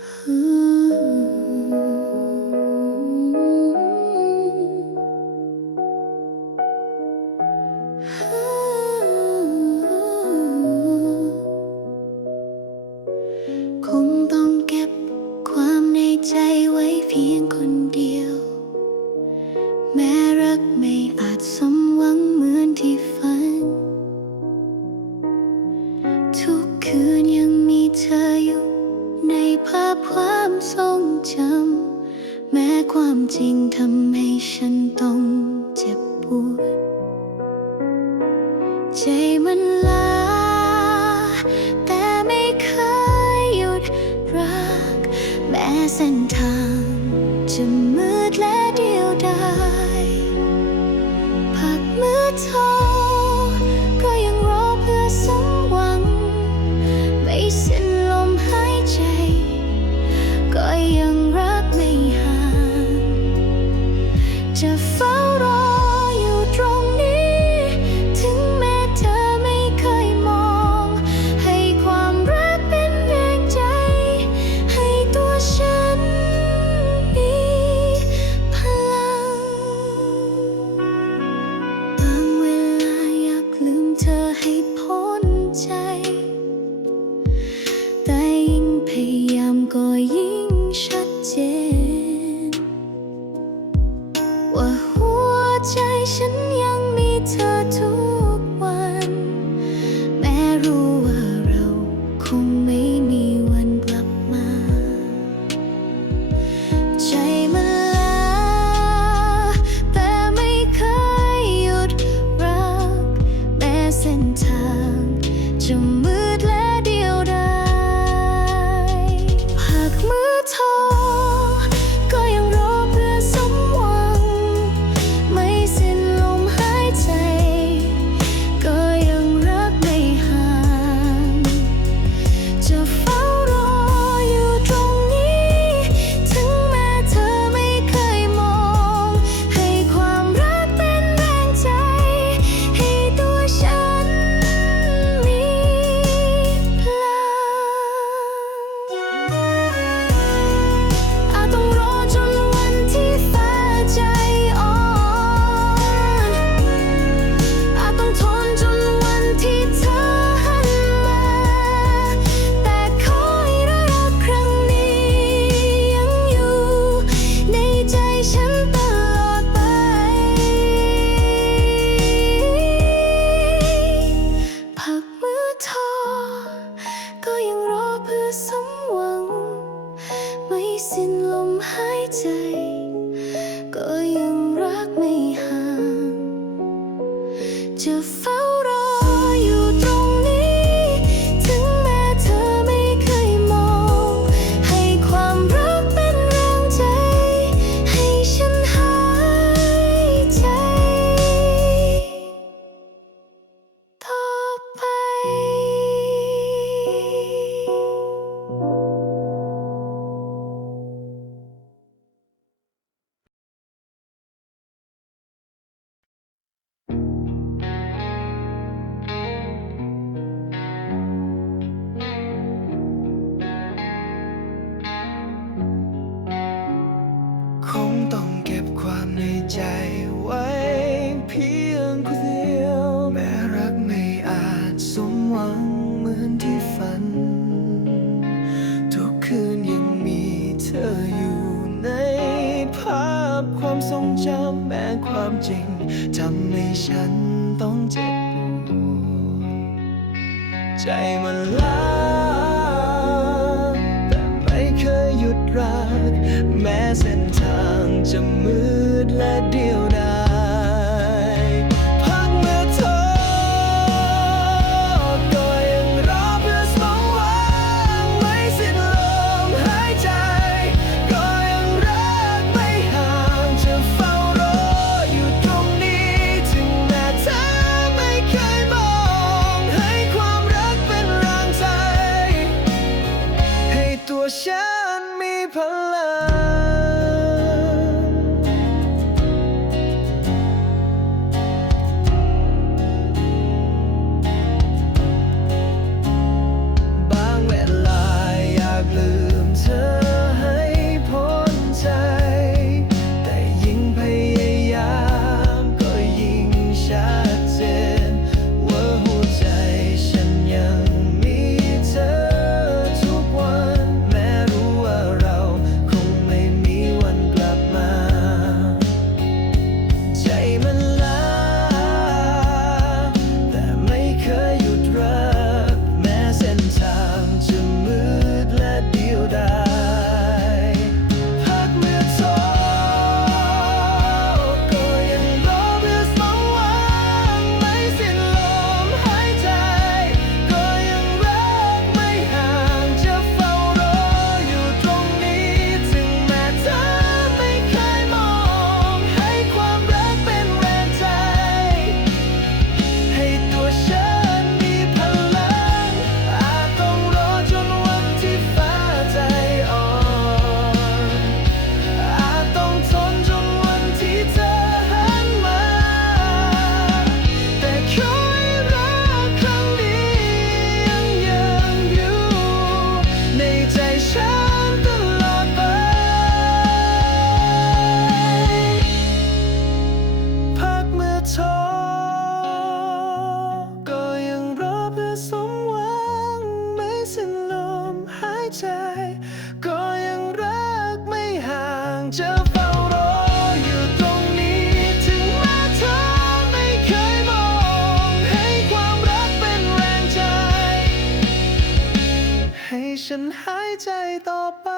คงต้องเก็บความในใจไว้เพียงคนเดียว แม้รักไม่อาจสมหวังเหมือนที่ฝัน ทุกคืนยังมีเธออยู่ ในภาพความทรงจำ แม้ความจริงทำให้ฉันต้องเจ็บปวด 在 ต้องเจ็บปวดใจมันล้าแต่ไม่เคยหยุดรัก แม้เส้นทางจะมืดและเดียว ฉันหายใจต่อไป